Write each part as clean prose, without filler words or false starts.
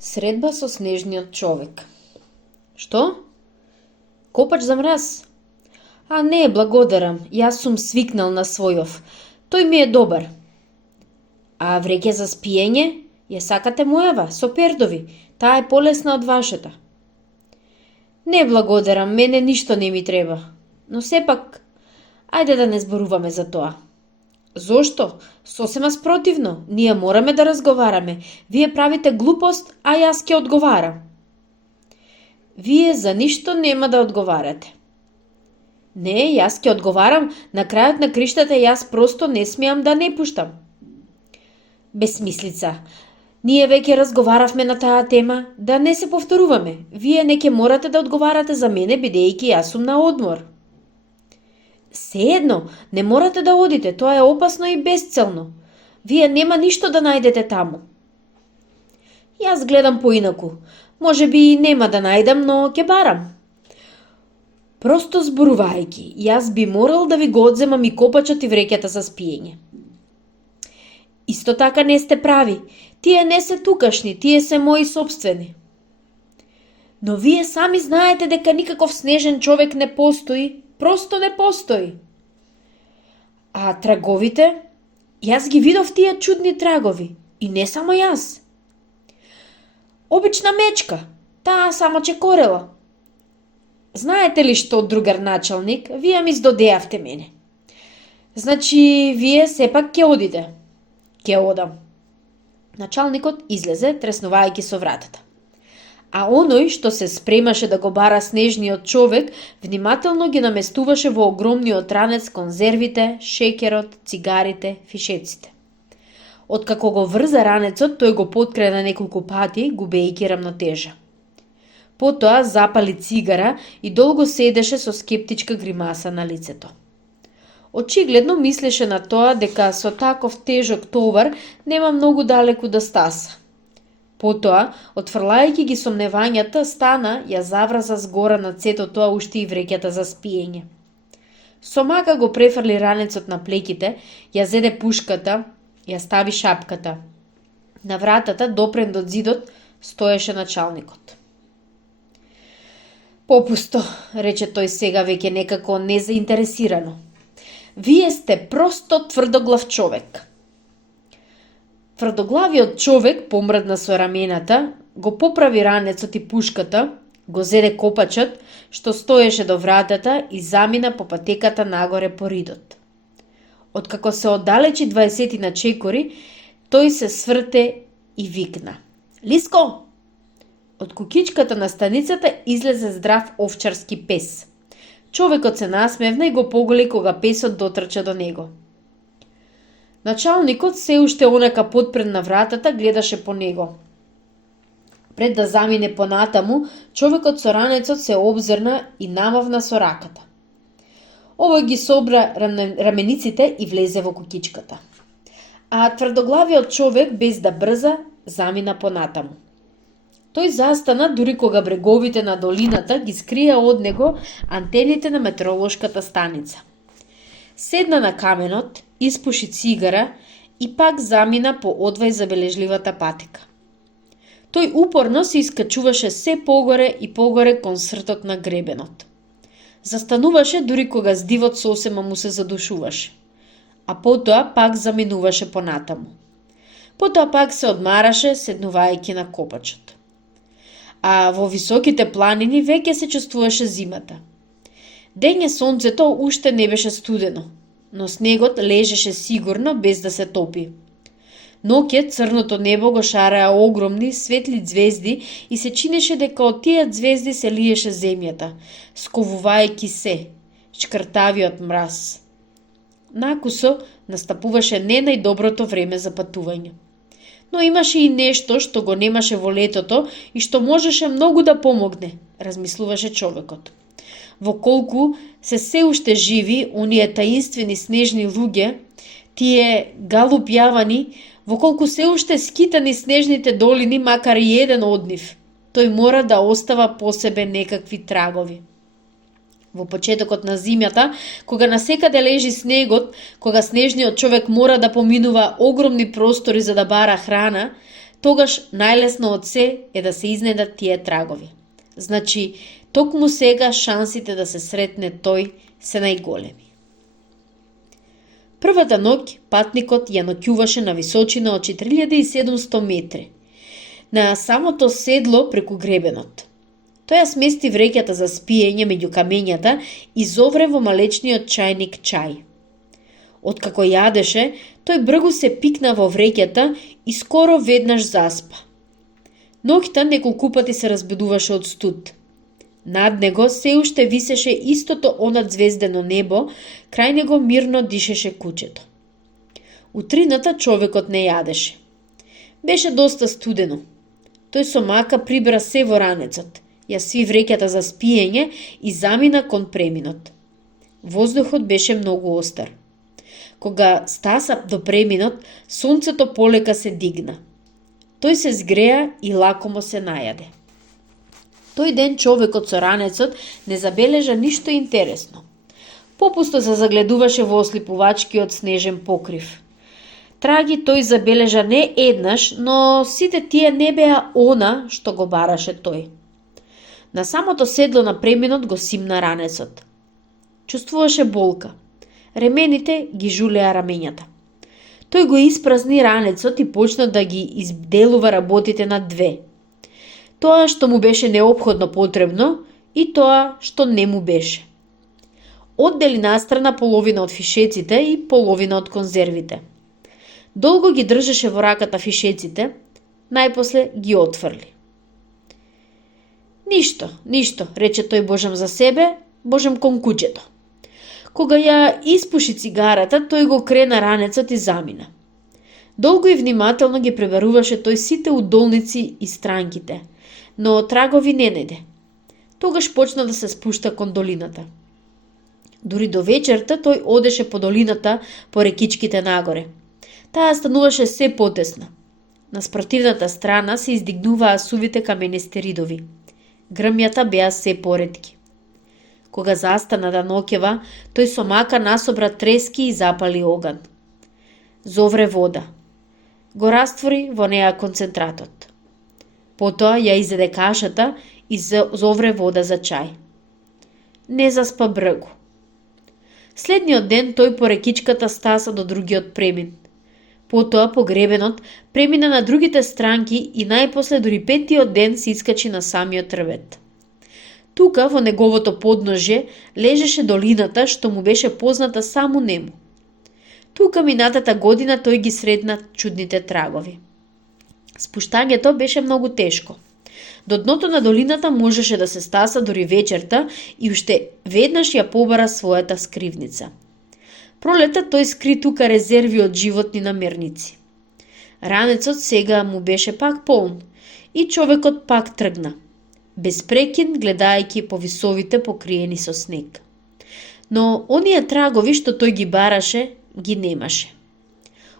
Средба со снежниот човек. Што? Копач за мраз? А не, благодарам. Јас сум свикнал на својов. Тој ми е добар. А вреќе за спиење? Ја сакате мојава, со пердови. Таа е полесна од вашата. Не, благодарам, мене ништо не ми треба. Но сепак, ајде да не зборуваме за тоа. Зошто? Сосема спротивно. Ние мораме да разговараме. Вие правите глупост, а јас ќе одговарам. Вие за ништо нема да одговарате. Не, јас ќе одговарам, на крајот на криштата јас просто не смеам да не пуштам. Бесмислица. Ние веќе разговаравме на таа тема, да не се повторуваме. Вие не ќе морате да одговарате за мене, бидејќи јас сум на одмор. Сеедно, не морате да одите, тоа е опасно и безцелно. Вие нема ништо да најдете таму. Јас гледам поинаку. Може би и нема да најдам, но ќе барам. Просто зборувајќи, јас би морал да ви го одземам и копачот и вреќата за спиење. Исто така не сте прави. Тие не се тукашни, тие се мои собствени. Но вие сами знаете дека никаков снежен човек не постои. Просто не постои. А траговите? Јас ги видов тие чудни трагови. И не само јас. Обична мечка. Таа само чекорела. Знаете ли што, другар началник? Вие ми здодеавте мене. Значи, вие сепак ќе одите. Ќе одам. Началникот излезе, треснувајќи со вратата. А оној што се спремаше да го бара снежниот човек, внимателно ги наместуваше во огромниот ранец конзервите, шеќерот, цигарите, фишеците. Откако го врза ранецот, тој го поткрена неколку пати, губејќи рамнотежа. Потоа запали цигара и долго седеше со скептичка гримаса на лицето. Очигледно мислеше на тоа дека со таков тежок товар нема многу далеку да стаса. Потоа, отфрлајќи ги сомневањата, стана, ја заврза згора на цетото, а уште и вреќата за спиење. Со мака го префрли ранецот на плеките, ја зеде пушката, ја стави шапката. На вратата, допрен до зидот, стоеше началникот. Попусто, рече тој сега веќе некако незаинтересирано. Вие сте просто тврдоглав човек. Тврдоглавиот човек помрдна со рамената, го поправи ранецот и пушката, го зеде копачот, што стоеше до вратата и замина по патеката нагоре по ридот. Откако се оддалечи 20 на чекори, тој се сврте и викна. Лиско! Од кукичката на станицата излезе здрав овчарски пес. Човекот се насмевна и го поголи кога песот дотрча до него. Началникот се уште онака подпред на вратата гледаше по него. Пред да замине понатаму, човекот со ранецот се обзрна и намавна со раката. Овој ги собра рамениците и влезе во кукичката. А тврдоглавиот човек, без да брза, замина понатаму. Тој застана дури кога бреговите на долината ги скрија од него антените на метеоролошката станица. Седна на каменот, испуши цигара и пак замина по одвај забележливата патека. Тој упорно се искачуваше се погоре и погоре кон сртот на гребенот. Застануваше дури кога здивот сосема му се задушуваше, а потоа пак заминуваше понатаму. Потоа пак се одмараше, седнувајќи на копачот. А во високите планини веќе се чувствуваше зимата. Дење сонцето уште не беше студено, но снегот лежеше сигурно без да се топи. Ноќе црното небо го шареа огромни светли ѕвезди и се чинеше дека од тие ѕвезди се лиеше земјата, сковувајќи се, шкртавиот мраз. Накусо настапуваше не најдоброто време за патување. Но имаше и нешто што го немаше во летото и што можеше многу да помогне, размислуваше човекот. Во колку се уште живи оние таинствени снежни луѓе, тие галупјавани, во колку се уште скитани снежните долини, макар и еден од нив, тој мора да остава по себе некакви трагови. Во почетокот на зимјата, кога насекаде лежи снегот, кога снежниот човек мора да поминува огромни простори за да бара храна, тогаш најлесно од се е да се изнедат тие трагови. Значи, токму сега шансите да се сретне тој се најголеми. Првата ноќ патникот ја ноќуваше на височина од 4700 метри, на самото седло преку гребенот. Тој ја смести вреќата за спиење меѓу камењата и зовре во малечниот чајник чај. Откако јадеше, тој бргу се пикна во вреќата и скоро веднаш заспа. Ноќта неколку пати се разбудуваше од студ. Над него се уште висеше истото онад звездено небо, крај него мирно дишеше кучето. Утрината човекот не јадеше. Беше доста студено. Тој со мака прибра се во ранецот, ја сви вреќата за спиење и замина кон преминот. Воздухот беше многу остар. Кога стаса до преминот, сонцето полека се дигна. Тој се згреа и лакомо се најаде. Тој ден човекот со ранецот не забележа ништо интересно. Попусто се загледуваше во ослипувачкиот снежен покрив. Траги тој забележа не еднаш, но сите тие не беа она што го бараше тој. На самото седло на преминот го симна ранецот. Чувствуваше болка. Ремените ги жулеа рамењата. Тој го испразни ранецот и почна да ги изделува работите на две. Тоа што му беше неопходно потребно и тоа што не му беше. Оддели настрана половина од фишеците и половина од конзервите. Долго ги држеше во раката фишеците, најпосле ги отфрли. Ништо, рече тој божем за себе, божем кон куќето. Кога ја испуши цигарата, тој го крена ранецот и замина. Долго и внимателно ги пребаруваше тој сите удолници и странките, но трагови не најде. Тогаш почна да се спушта кон долината. Дури до вечерта тој одеше по долината по рекичките нагоре. Таа стануваше се потесна. На спротивната страна се издигнуваа сувите каменисти ридови. Грмјата беа се поретки. Кога застана да ноќева, тој со мака насобра трески и запали оган. Зовре вода. Го раствори во неа концентратот. Потоа ја изеде кашата и зовре вода за чај. Не заспа бргу. Следниот ден тој по рекичката стаса до другиот премин. Потоа по гребенот премина на другите странки и најпосле дури петтиот ден се искачи на самиот рвет. Тука во неговото подножје лежеше долината што му беше позната само нему. Тука минатата година тој ги сретна чудните трагови. Спуштањето беше многу тешко. До дното на долината можеше да се стаса дури вечерта и уште веднаш ја побара својата скривница. Пролета тој скри тука резерви од животни намирници. Ранецот сега му беше пак полн и човекот пак тргна, без прекин гледајќи по висовите покриени со снег. Но оние трагови што тој ги бараше, ги немаше.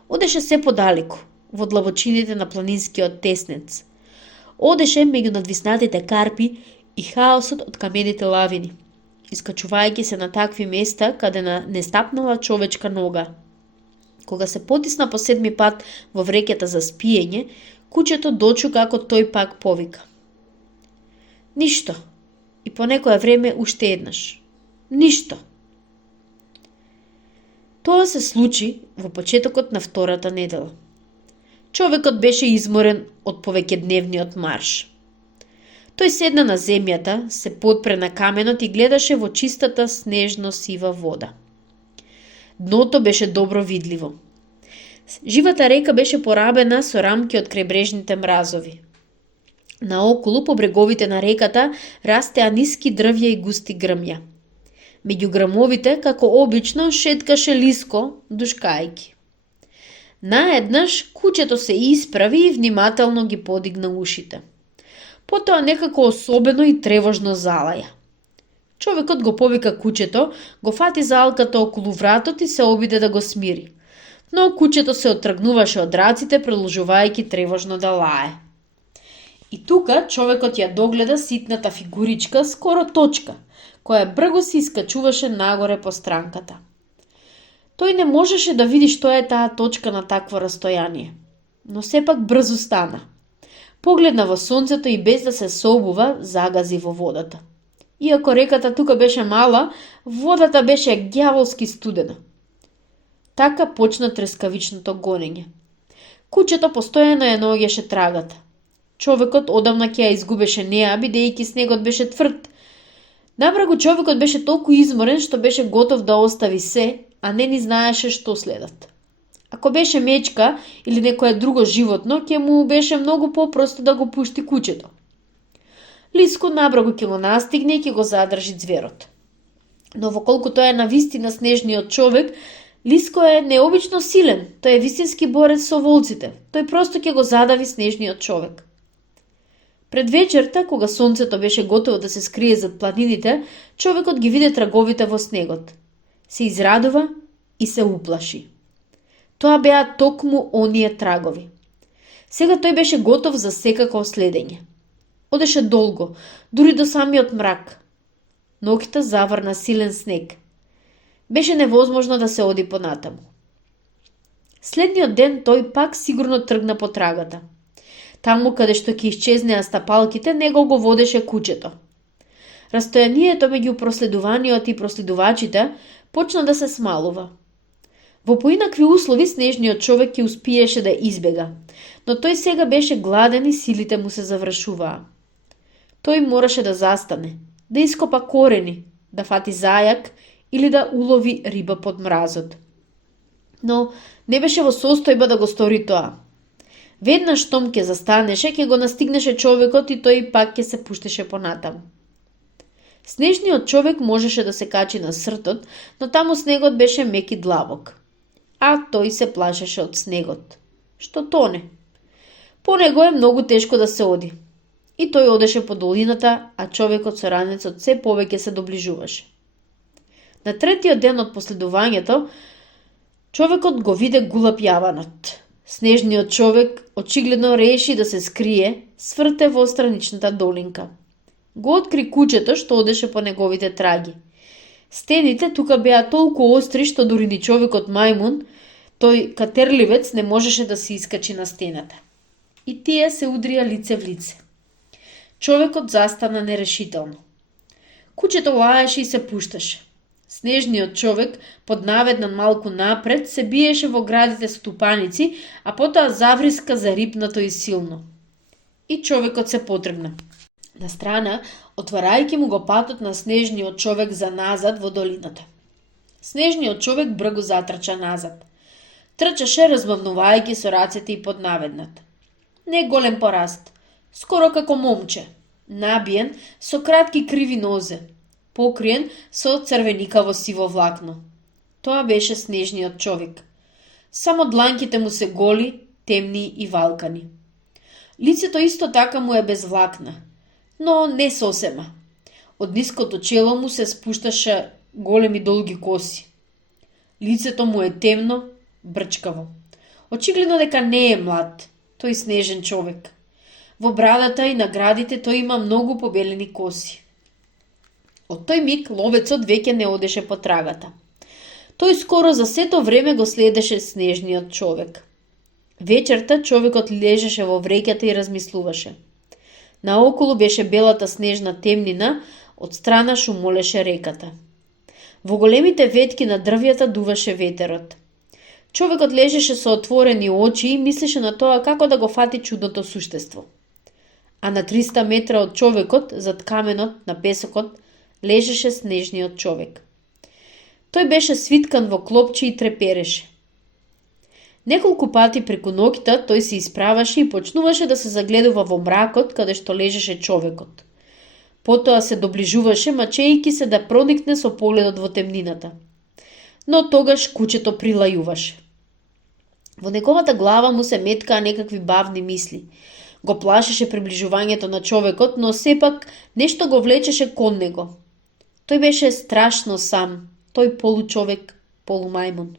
Одеше се подалеку, во длабочините на планинскиот теснец. Одеше меѓу надвиснатите карпи и хаосот од камените лавини, искачувајќи се на такви места каде не стапнала човечка нога. Кога се потисна по седми пат во вреќата за спиење, кучето дочу како тој пак повика. Ништо. И по некое време уште еднаш. Ништо. Тоа се случи во почетокот на втората недела. Човекот беше изморен од повеќедневниот марш. Тој седна на земјата, се подпре на каменот и гледаше во чистата снежно-сива вода. Дното беше добро видливо. Живата река беше порабена со рамки од крајбрежните мразови. Наоколу по бреговите на реката растеа ниски дрвја и густи грмја. Меѓу грмовите, како обично, шеткаше лиско, душкајки. Наеднаш кучето се исправи и внимателно ги подигна ушите. Потоа некако особено и тревожно залаја. Човекот го повика кучето, го фати за алката околу вратот и се обиде да го смири. Но кучето се оттргнуваше од раците, продолжувајќи тревожно да лае. И тука човекот ја догледа ситната фигуричка, скоро точка, која брго се искачуваше нагоре по странката. Тој не можеше да види што е таа точка на такво растојание, но сепак брзо стана. Погледна во сонцето и без да се сообува, загази во водата. Иако реката тука беше мала, водата беше ѓаволски студена. Така почна трескавичното гонење. Кучето постојано ја наоѓаше трагата. Човекот одамна ќе ја изгубеше неа, бидејќи снегот беше тврд. Набрегу човекот беше толку изморен што беше готов да остави се, а не ни знаеше што следат. Ако беше мечка или некое друго животно, ќе му беше многу попросто да го пушти кучето. Лиско набрегу ќе го настигне и ќе го задржи ѕверот. Но воколку тој е навистина снежниот човек, Лиско е необично силен, тој е вистински борец со волците. Тој просто ќе го задави снежниот човек. Пред вечерта, кога сонцето беше готово да се скрие зад планините, човекот ги виде траговите во снегот. Се израдува и се уплаши. Тоа беа токму оние трагови. Сега тој беше готов за секако следење. Одеше долго, дури до самиот мрак. Ноќта заврна силен снег. Беше невозможно да се оди понатаму. Следниот ден тој пак сигурно тргна по трагата. Таму каде што ќе исчезнеа стапалките, него го водеше кучето. Растојанието меѓу проследуваниот и проследувачите почна да се смалува. Во поинакви услови снежниот човек ќе успиеше да избега, но тој сега беше гладен и силите му се завршуваа. Тој мораше да застане, да ископа корени, да фати зајак или да улови риба под мразот. Но не беше во состојба да го стори тоа. Веднаш штом ќе застанеше, ќе го настигнеше човекот и тој пак ќе се пуштеше понатаму. Снежниот човек можеше да се качи на сртот, но таму снегот беше мек и длабок. А тој се плашеше од снегот, што тоне. По него е многу тешко да се оди. И тој одеше по долината, а човекот со ранецот се повеќе се доближуваше. На третиот ден од последувањето, човекот го виде гулап јаванот. Снежниот човек очигледно реши да се скрие, сврте во страничната долинка. Го откри кучето што одеше по неговите траги. Стените тука беа толку остри што дури ни човекот мајмун, тој катерливец, не можеше да се искачи на стената. И тие се удрија лице в лице. Човекот застана нерешително. Кучето лаеше и се пушташе. Снежниот човек, поднаведнан малку напред, се биеше во градите ступаници, а потоа завриска зарипнато и силно. И човекот се потребна. На страна, отварајќи му го патот на снежниот човек за назад во долината. Снежниот човек бргу затрча назад. Трчаше размавнувајќи со рацете и поднаведнат. Не голем пораст, скоро како момче, набиен со кратки криви нозе, покриен со црвеникаво сиво влакно. Тоа беше снежниот човек. Само дланките му се голи, темни и валкани. Лицето исто така му е без влакна, но не сосема. Од ниското чело му се спушташе големи долги коси. Лицето му е темно, брчкаво. Очигледно дека не е млад, тој снежен човек. Во брадата и на градите тој има многу побелени коси. Од тој миг ловецот веќе не одеше по трагата. Тој скоро за сето време го следеше снежниот човек. Вечерта човекот лежеше во вреќата и размислуваше. Наоколу беше белата снежна темнина, од страна шумолеше реката. Во големите ветки на дрвјата дуваше ветерот. Човекот лежеше со отворени очи и мислеше на тоа како да го фати чудното суштество. А на 300 метра од човекот, зад каменот, на песокот, лежеше снежниот човек. Тој беше свиткан во клопче и трепереше. Неколку пати преку ноќта тој се исправаше и почнуваше да се загледува во мракот каде што лежеше човекот. Потоа се доближуваше, мачејќи се да проникне со погледот во темнината. Но тогаш кучето прилајуваше. Во неговата глава му се меткаа некакви бавни мисли. Го плашеше приближувањето на човекот, но сепак нешто го влечеше кон него. Тој беше страшно сам, тој получовек, полумајмун.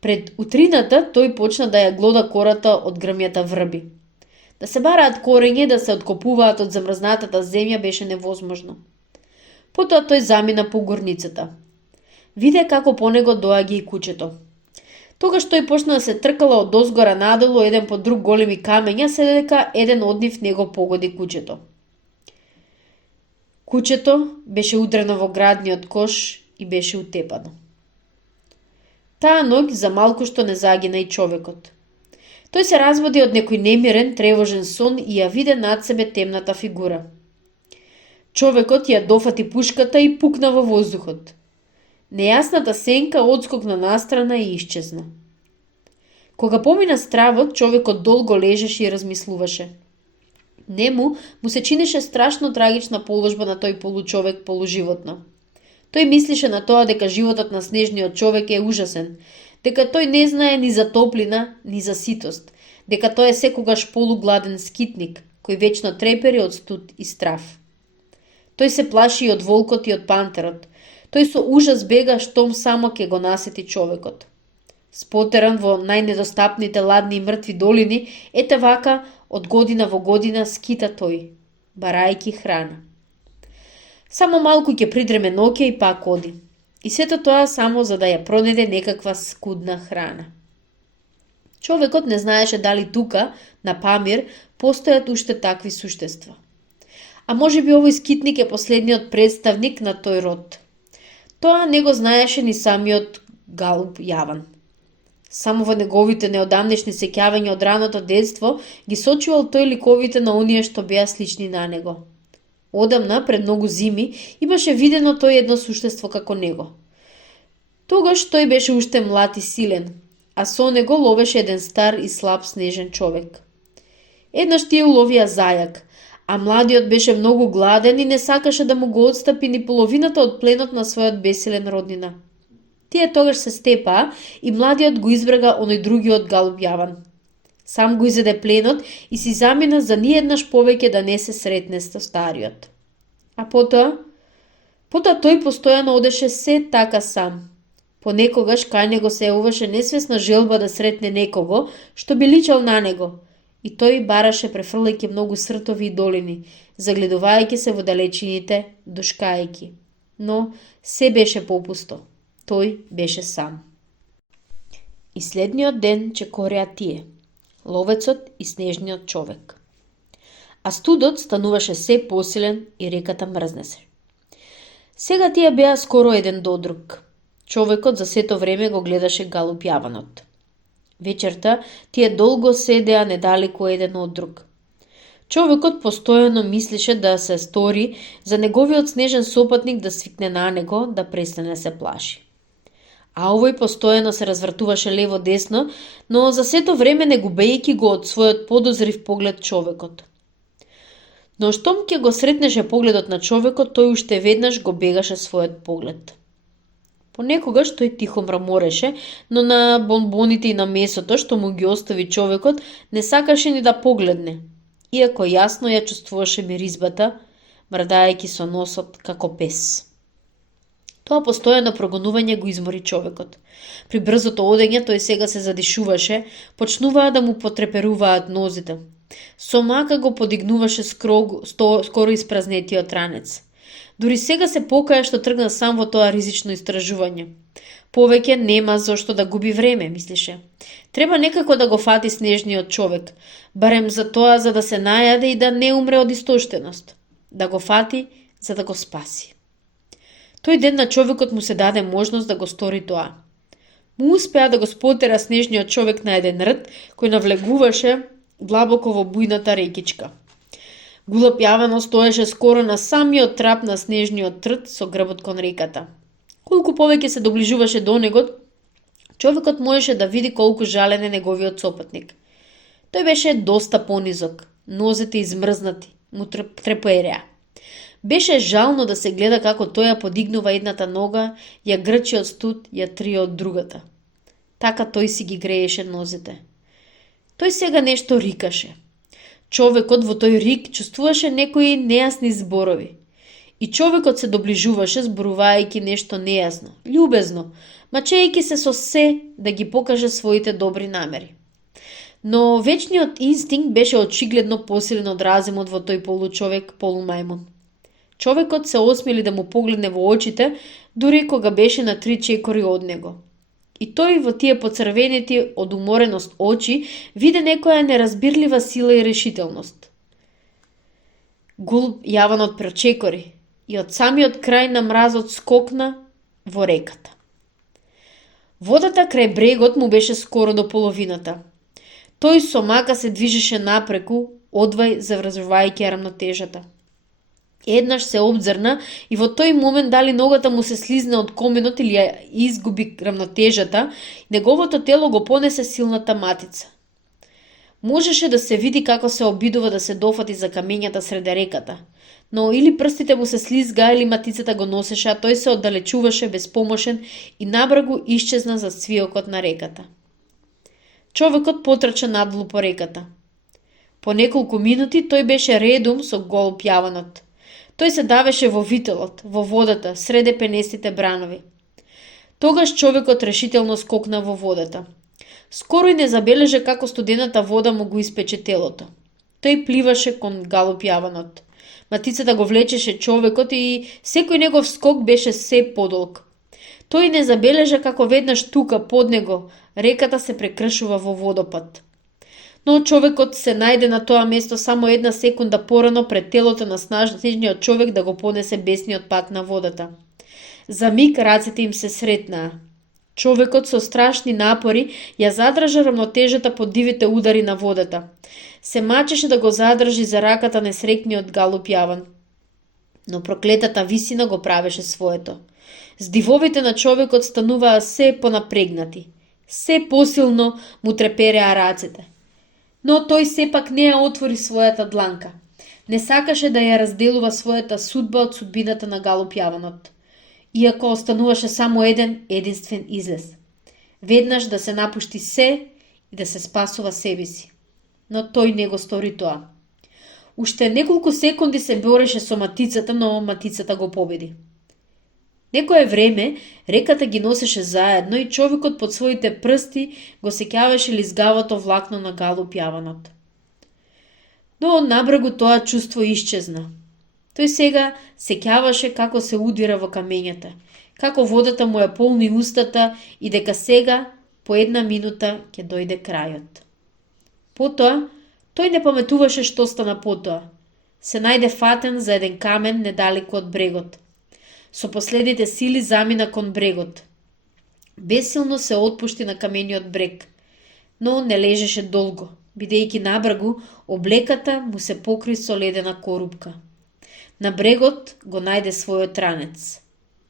Пред утрината тој почна да ја глода кората од грмјата врби. Да се бараат корење, да се откопуваат од замрзнатата земја беше невозможно. Потоа тој замина по горницата. Виде како по него доаѓа и кучето. Тогаш тој почна да се тркала од озгора надолу еден по друг големи камења, се дека еден од нив него погоди куќето. Куќето беше удрено во градниот кош и беше утепано. Таа ноќ за малку што не загина и човекот. Тој се разбуди од некој немирен, тревожен сон и ја виде над себе темната фигура. Човекот ја дофати пушката и пукна во воздухот. Нејасната сенка одскокна настрана и исчезна. Кога помина стравот, човекот долго лежеше и размислуваше. Нему му се чинеше страшно трагична положба на тој получовек полуживотно. Тој мислише на тоа дека животот на снежниот човек е ужасен, дека тој не знае ни за топлина, ни за ситост, дека тој е секогаш полугладен скитник, кој вечно трепери од студ и страв. Тој се плаши и од волкот и од пантерот. Тој со ужас бега штом само ќе го насети човекот. Спотеран во најнедостапните ладни и мртви долини, ете вака, од година во година скита тој, барајки храна. Само малку ќе придреме ноќе и пак оди. И сето тоа само за да ја пронеде некаква скудна храна. Човекот не знаеше дали тука, на Памир, постојат уште такви суштества. А може би овој скитник е последниот представник на тој род. Тоа не го знаеше ни самиот Галуп Јаван. Само во неговите неодамнешни сеќавања од раното детство ги сочувал тој ликовите на оние што беа слични на него. Одамна, пред многу зими, имаше видено тој едно суштество како него. Тогаш тој беше уште млад и силен, а со него ловеше еден стар и слаб снежен човек. Еднаш тие уловија зајак, а младиот беше многу гладен и не сакаше да му го отстапи ни половината од пленот на својот бесилен роднина. Тие тогаш се степаа и младиот го избрага оној другиот Галуп Јаван. Сам го изеде пленот и си замина за ниеднаш повеќе да не се сретне со стариот. А потоа тој постојано одеше се така сам. Понекогаш кај него се јавуваше несвесна желба да сретне некого што би личал на него, и тој бараше префрлајќи многу сртови и долини, загледувајќи се во далечините, душкајќи. Но се беше попусто. Тој беше сам. И следниот ден чекореа тие, ловецот и снежниот човек. А студот стануваше се посилен и реката мрзнеше. Сега тие беа скоро еден до друг. Човекот за сето време го гледаше Галуп Јаванот. Вечерта тие долго седеа недалеку еден од друг. Човекот постојано мислише да се стори за неговиот снежен сопатник да свикне на него, да престане да се плаши. А овој постојано се развртуваше лево-десно, но за сето време не губејќи го од својот подозрив поглед човекот. Но штом ќе го сретнеше погледот на човекот, тој уште веднаш го бегаше својот поглед. Понекогаш тој тихо мрамореше, но на бонбоните и на месото што му ги остави човекот не сакаше ни да погледне, иако јасно ја чувствуваше миризбата, мрдајќи со носот како пес. Тоа постојано прогонување го измори човекот. При брзото одење тој сега се задишуваше, почнуваа да му потреперуваат нозите. Со мака го подигнуваше скоро испразнетиот ранец. Дури сега се покаја што тргна сам во тоа ризично истражување. Повеќе нема зошто да губи време, мислише. Треба некако да го фати снежниот човек, барем за тоа за да се најаде и да не умре од истоштеност. Да го фати за да го спаси. Тој ден на човекот му се даде можност да го стори тоа. Му успеа да го спотера снежниот човек на еден рт кој навлегуваше длабоко во бујната рекичка. Галуп Јаван стоеше скоро на самиот трап на снежниот трт со грбот кон реката. Колку повеќе се доближуваше до него, човекот можеше да види колку жален е неговиот сопатник. Тој беше доста понизок, нозете измрзнати, му трепереа. Беше жално да се гледа како тој ја подигнува едната нога, ја грчи од студ, ја трие од другата. Така тој си ги грееше нозете. Тој сега нешто рикаше. Човекот во тој рик чувствуваше некои нејасни зборови. И човекот се доближуваше зборувајќи нешто нејасно, љубезно, мачејќи се со се да ги покаже своите добри намери. Но вечниот инстинкт беше очигледно посилен од разумот во тој получовек, полумајмун. Човекот се осмели да му погледне во очите, дури кога беше на 3 чекори од него. И тој во тие поцрвенети од умореност очи виде некоја неразбирлива сила и решителност. Голуб јаванот прочекори и од самиот крај на мразот скокна во реката. Водата крај брегот му беше скоро до половината. Тој со мака се движеше напреку, одвај заврзувајќи рамнотежата. Еднаш се обзрна и во тој момент дали ногата му се слизна од коменот или ја изгуби рамнотежата, неговото тело го понесе силната матица. Можеше да се види како се обидува да се дофати за камењата среде реката, но или прстите му се слизга или матицата го носеше, а тој се оддалечуваше безпомошен и набрагу исчезна за цвиокот на реката. Човекот потрча надолу по реката. По неколку минути тој беше редом со голуб јаванот. Тој се давеше во вителот, во водата, среде пенестите бранови. Тогаш човекот решително скокна во водата. Скоро и не забележа како студената вода му го испече телото. Тој пливаше кон галуп јаванот. Матицата го влечеше човекот и секој негов скок беше се подолг. Тој не забележа како веднаш тука под него реката се прекршува во водопад. Но човекот се најде на тоа место само една секунда порано пред телото на снажниот човек да го понесе бесниот пат на водата. За миг рацете им се сретнаа. Човекот со страшни напори ја задржа рамнотежата под дивите удари на водата. Се мачеше да го задржи за раката несрекниот галуп јаван. Но проклетата висина го правеше своето. Здивовите на човекот стануваа се понапрегнати. Се посилно му трепереа рацете. Но тој сепак не ја отвори својата дланка. Не сакаше да ја разделува својата судба од судбината на галуп јаванот. Иако остануваше само единствен излез. Веднаш да се напушти се и да се спасува себе си. Но тој не го стори тоа. Уште неколку секунди се бореше со матицата, но матицата го победи. Некое време реката ги носеше заедно и човекот под своите прсти го сеќаваше лизгавото влакно на галуп јаванот. Но набрегу тоа чувство исчезна. Тој сега сеќаваше како се удира во камењата, како водата му ја полни устата и дека сега, по една минута, ќе дојде крајот. Потоа, тој не паметуваше што стана потоа. Се најде фатен за еден камен недалеку од брегот. Со последните сили замина кон брегот. Бесилно се отпушти на камениот брег, но не лежеше долго, бидејќи набрегу облеката му се покри со ледена корупка. На брегот го најде својот ранец.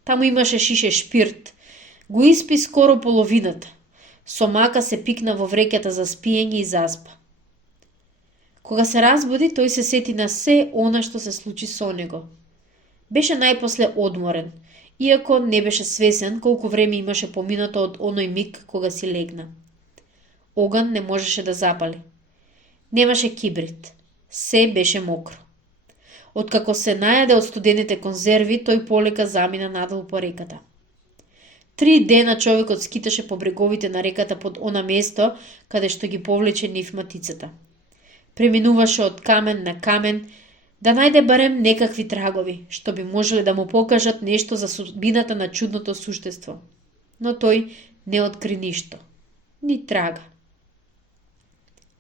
Таму имаше шише шпирт. Го испи скоро половината. Со мака се пикна во вреќата за спиење и заспа. Кога се разбуди, тој се сети на се она што се случи со него. Беше најпосле одморен, иако не беше свесен колку време имаше поминато од оној миг кога си легна. Оган не можеше да запали. Немаше кибрит. Се беше мокро. Откако се најаде од студените конзерви, тој полека замина надолу по реката. 3 дена човекот скиташе по бреговите на реката под она место каде што ги повлече нив матицата. Преминуваше од камен на камен, да најде барем некакви трагови, што би можеле да му покажат нешто за судбината на чудното суштество. Но тој не откри ништо. Ни трага.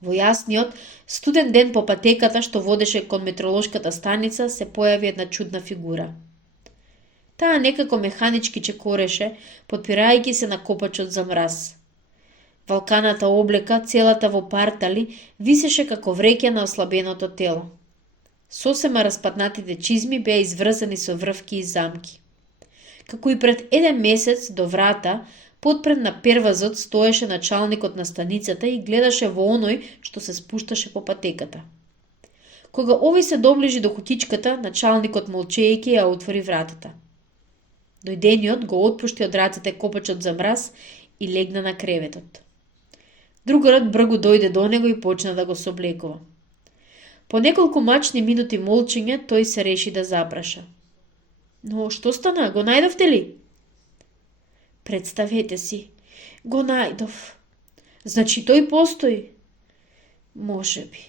Во јасниот, студен ден по патеката што водеше кон метролошката станица се појави една чудна фигура. Таа некако механички чекореше, подпирајќи се на копачот за мраз. Валканата облека, целата во партали, висеше како вреќа на ослабеното тело. Сосема распаднатите чизми беа изврзани со врвки и замки. Како и пред 1 месец до врата, подпред на первазот стоеше началникот на станицата и гледаше во оној што се спушташе по патеката. Кога овој се доближи до кутичката, началникот молчејќи ја отвори вратата. Дојдениот го отпушти од рацете копачот за мраз и легна на креветот. Другарот бргу дојде до него и почна да го сооблекува. По неколку мачни минути молчење, тој се реши да запраша. Но што стана? Го најдовте ли? Представете си, го најдов. Значи тој постои? Може би.